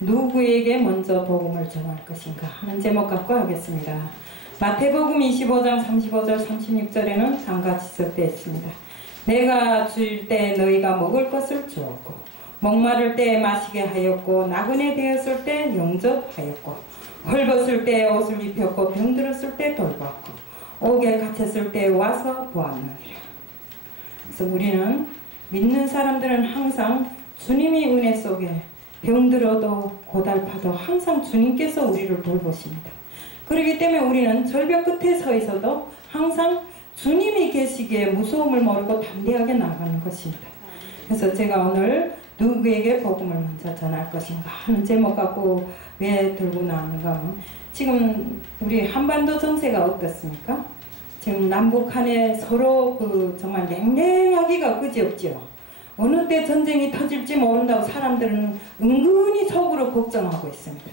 누구에게 먼저 복음을 전할 것인가 하는 제목 갖고 하겠습니다. 마태복음 25장 35절 36절에는 다음과 같이 적되어 있습니다. 내가 줄 때 너희가 먹을 것을 주었고 목마를 때 마시게 하였고 나그네 되었을 때 영접하였고 헐벗을 때 옷을 입혔고 병들었을 때 돌봤고 옥에 갇혔을 때 와서 보았느니라. 그래서 우리는 믿는 사람들은 항상 주님이 은혜 속에 병들어도 고달파도 항상 주님께서 우리를 돌보십니다. 그렇기 때문에 우리는 절벽 끝에 서 있어도 항상 주님이 계시기에 무서움을 모르고 담대하게 나아가는 것입니다. 그래서 제가 오늘 누구에게 복음을 먼저 전할 것인가 하는 제목 갖고 왜 들고 나왔는가 하면, 지금 우리 한반도 정세가 어떻습니까? 지금 남북한에 서로 정말 냉랭하기가 그지없지요. 어느 때 전쟁이 터질지 모른다고 사람들은 은근히 속으로 걱정하고 있습니다.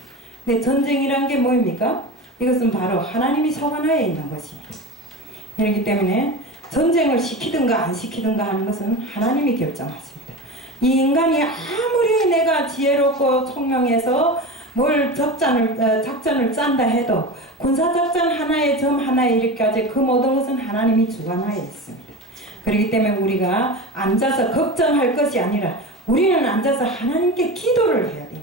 근데 전쟁이란 게 뭐입니까? 이것은 바로 하나님이 소관하에 있는 것입니다. 그렇기 때문에 전쟁을 시키든가 안 시키든가 하는 것은 하나님이 결정하십니다. 이 인간이 아무리 내가 지혜롭고 총명해서 뭘 작전을 짠다 해도 군사작전 하나에 점 하나에 이렇게까지 그 모든 것은 하나님이 주관하에 있습니다. 그렇기 때문에 우리가 앉아서 걱정할 것이 아니라 우리는 앉아서 하나님께 기도를 해야 됩니다.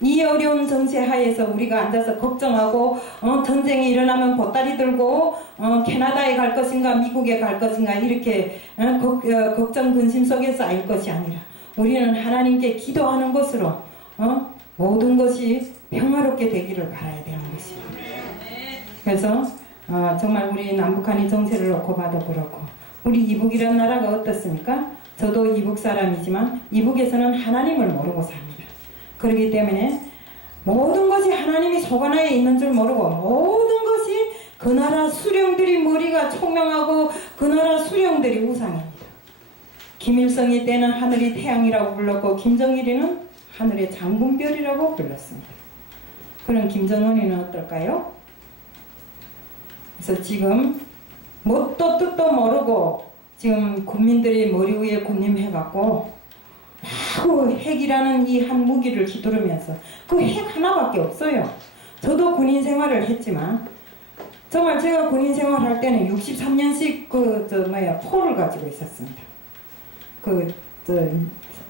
이 어려운 정세 하에서 우리가 앉아서 걱정하고 전쟁이 일어나면 보따리 들고 캐나다에 갈 것인가 미국에 갈 것인가 이렇게 걱정 근심 속에서 알 것이 아니라 우리는 하나님께 기도하는 것으로 모든 것이 평화롭게 되기를 바라야 되는 것입니다. 그래서 정말 우리 남북한의 정세를 놓고 봐도 그렇고 우리 이북이라는 나라가 어떻습니까? 저도 이북 사람이지만 이북에서는 하나님을 모르고 삽니다. 그렇기 때문에 모든 것이 하나님이 소관하에 있는 줄 모르고 모든 것이 그 나라 수령들이 머리가 총명하고 그 나라 수령들이 우상입니다. 김일성이 때는 하늘이 태양이라고 불렀고 김정일이는 하늘의 장군별이라고 불렀습니다. 그럼 김정은이는 어떨까요? 그래서 지금 뭣도 뜻도 모르고 지금 국민들이 머리 위에 군림해갖고 마구 핵이라는 이 한 무기를 휘두르면서 그 핵 하나밖에 없어요. 저도 군인 생활을 했지만 정말 제가 군인 생활할 때는 63년씩 포를 가지고 있었습니다.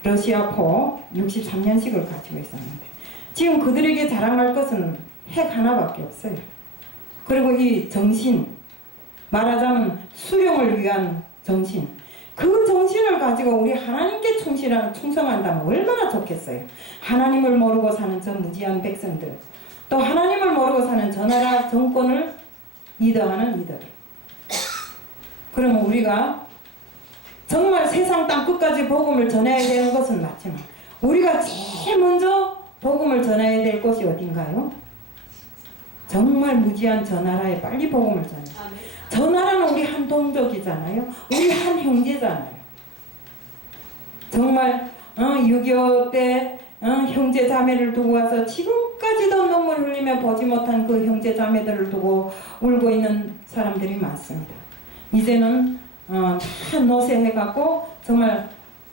러시아 포 63년씩을 가지고 있었는데 지금 그들에게 자랑할 것은 핵 하나밖에 없어요. 그리고 이 정신, 말하자면 수령을 위한 정신, 그 정신을 가지고 우리 하나님께 충성한다면 얼마나 좋겠어요. 하나님을 모르고 사는 저 무지한 백성들, 또 하나님을 모르고 사는 저 나라 정권을 리더하는 이들. 그러면 우리가 정말 세상 땅끝까지 복음을 전해야 되는 것은 맞지만 우리가 제일 먼저 복음을 전해야 될 곳이 어딘가요? 정말 무지한 저 나라에 빨리 복음을 전해요. 저 나라는 우리 한 동족이잖아요. 우리 한 형제잖아요. 정말 6.25 때 형제 자매를 두고 와서 지금까지도 눈물 흘리며 보지 못한 그 형제 자매들을 두고 울고 있는 사람들이 많습니다. 이제는 다 노쇠해갖고 정말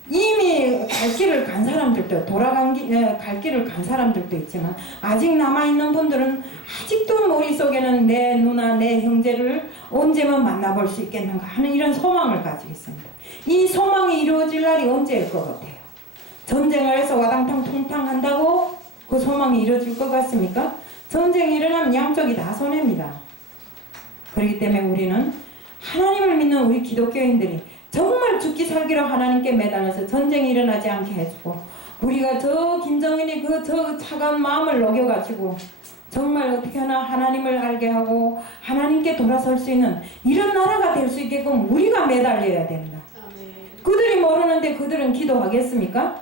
이미 갈 길을 간 사람들도 갈 길을 간 사람들도 있지만 아직 남아있는 분들은 아직도 머릿속에는 내 누나 내 형제를 언제만 만나볼 수 있겠는가 하는 이런 소망을 가지고 있습니다. 이 소망이 이루어질 날이 언제일 것 같아요? 전쟁을 해서 와당탕 통탕 한다고 그 소망이 이루어질 것 같습니까? 전쟁이 일어나면 양쪽이 다 손해입니다. 그렇기 때문에 우리는 하나님을 믿는 우리 기독교인들이 정말 죽기 살기로 하나님께 매달려서 전쟁이 일어나지 않게 해주고 우리가 저 김정일이 저 차가운 마음을 녹여가지고 정말 어떻게 하나 하나님을 알게 하고 하나님께 돌아설 수 있는 이런 나라가 될 수 있게끔 우리가 매달려야 됩니다. 그들이 모르는데 그들은 기도하겠습니까?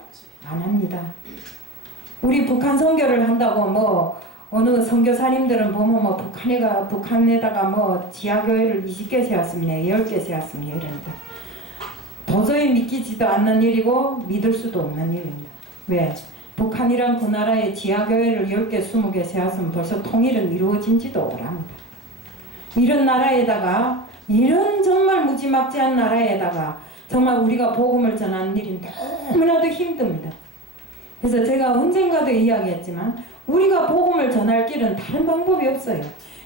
안 합니다. 우리 북한 선교를 한다고 어느 선교사님들은 보면 북한에다가 지하교회를 20개 세웠습니다. 10개 세웠습니다. 이럽니다. 도저히 믿기지도 않는 일이고 믿을 수도 없는 일입니다. 왜? 북한이란 그 나라의 지하교회를 10개, 20개 세웠으면 벌써 통일은 이루어진지도 오랍니다. 이런 나라에다가 이런 정말 무지막지한 나라에다가 정말 우리가 복음을 전하는 일이 너무나도 힘듭니다. 그래서 제가 언젠가도 이야기했지만 우리가 복음을 전할 길은 다른 방법이 없어요.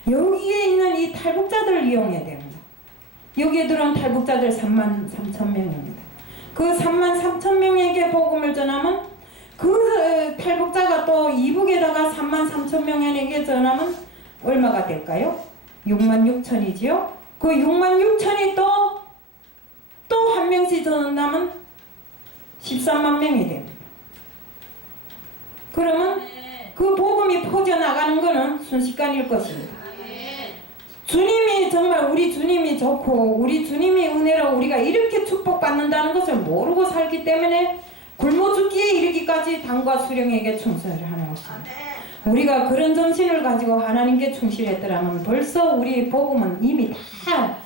여기에 있는 이 탈북자들을 이용해야 됩니다. 여기에 들어온 탈북자들 33,000명입니다. 그 33,000명에게 복음을 전하면 그 탈북자가 또 이북에다가 33,000명에게 전하면 얼마가 될까요? 66,000이지요. 그 66,000이 또 한 명씩 전한다면 13만 명이 됩니다. 그러면 그 복음이 퍼져나가는 것은 순식간일 것입니다. 주님이 정말 우리 주님이 좋고 우리 주님이 은혜로 우리가 이렇게 축복받는다는 것을 모르고 살기 때문에 굶어 죽기에 이르기까지 당과 수령에게 충성을 하는 것입니다. 우리가 그런 정신을 가지고 하나님께 충실했더라면 벌써 우리 복음은 이미 다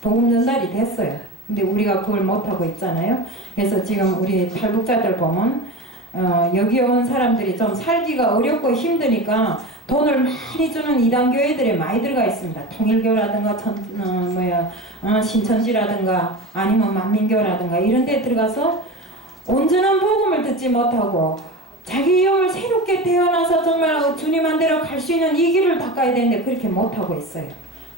복음 전달이 됐어요. 근데 우리가 그걸 못하고 있잖아요. 그래서 지금 우리 탈북자들 보면 여기 온 사람들이 좀 살기가 어렵고 힘드니까 돈을 많이 주는 이단 교회들에 많이 들어가 있습니다. 통일교라든가 신천지라든가 아니면 만민교라든가 이런 데 들어가서 온전한 복음을 듣지 못하고 자기 영을 새롭게 태어나서 정말 주님 한 대로 갈 수 있는 이 길을 닦아야 되는데 그렇게 못하고 있어요.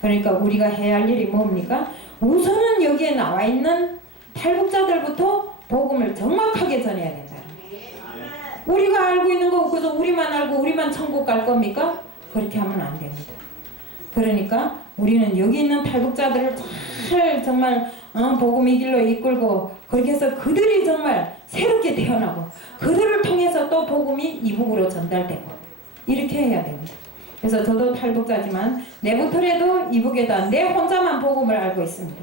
그러니까 우리가 해야 할 일이 뭡니까? 우선은 여기에 나와 있는 탈북자들부터 복음을 정확하게 전해야 된다. 우리가 알고 있는 거 그래서 우리만 알고 우리만 천국 갈 겁니까? 그렇게 하면 안 됩니다. 그러니까 우리는 여기 있는 탈북자들을 잘 정말 복음의 길로 이끌고 그렇게 해서 그들이 정말 새롭게 태어나고 그들을 통해서 또 복음이 이북으로 전달되고 이렇게 해야 됩니다. 그래서 저도 탈북자지만 내부터라도 이북에다 내 혼자만 복음을 알고 있습니다.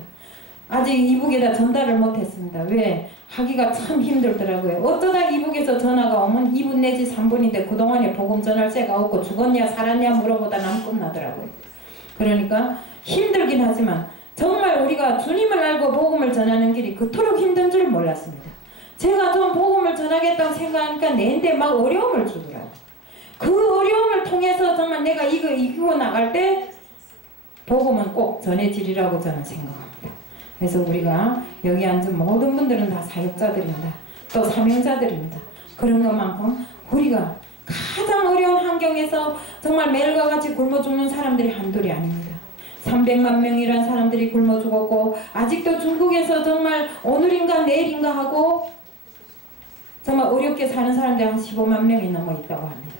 아직 이북에다 전달을 못했습니다. 왜? 하기가 참 힘들더라고요. 어쩌다 이북에서 전화가 오면 2분 내지 3분인데 그동안에 복음 전할 새가 없고 죽었냐 살았냐 물어보다 남 끝나더라고요. 그러니까 힘들긴 하지만 정말 우리가 주님을 알고 복음을 전하는 길이 그토록 힘든 줄 몰랐습니다. 제가 좀 복음을 전하겠다고 생각하니까 내한테 막 어려움을 주더라고요. 그 어려움을 통해서 정말 내가 이거 이기고 나갈 때 복음은 꼭 전해지리라고 저는 생각합니다. 그래서 우리가 여기 앉은 모든 분들은 다 사역자들입니다. 또 사명자들입니다. 그런 것만큼 우리가 가장 어려운 환경에서 정말 매일과 같이 굶어 죽는 사람들이 한둘이 아닙니다. 300만 명이란 사람들이 굶어 죽었고 아직도 중국에서 정말 오늘인가 내일인가 하고 정말 어렵게 사는 사람들이 한 15만 명이 넘어 있다고 합니다.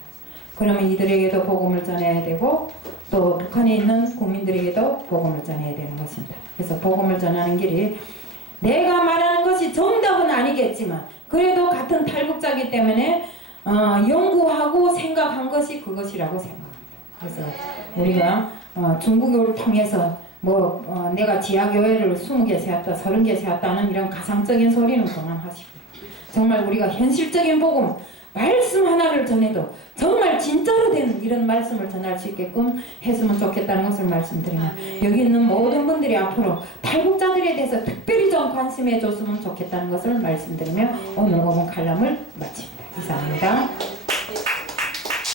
그러면 이들에게도 복음을 전해야 되고 또 북한에 있는 국민들에게도 복음을 전해야 되는 것입니다. 그래서 복음을 전하는 길이 내가 말하는 것이 정답은 아니겠지만 그래도 같은 탈북자이기 때문에 연구하고 생각한 것이 그것이라고 생각합니다. 그래서 우리가 중국을 통해서 내가 지하교회를 20개 세웠다 30개 세웠다는 이런 가상적인 소리는 그만하시고 정말 우리가 현실적인 복음 말씀 하나를 전해도 정말 진짜로 된 이런 말씀을 전할 수 있게끔 했으면 좋겠다는 것을 말씀드리며 여기 있는 모든 분들이 앞으로 탈북자들에 대해서 특별히 좀 관심해 줬으면 좋겠다는 것을 말씀드리며 오늘 오분 칼럼을 마칩니다. 이상입니다.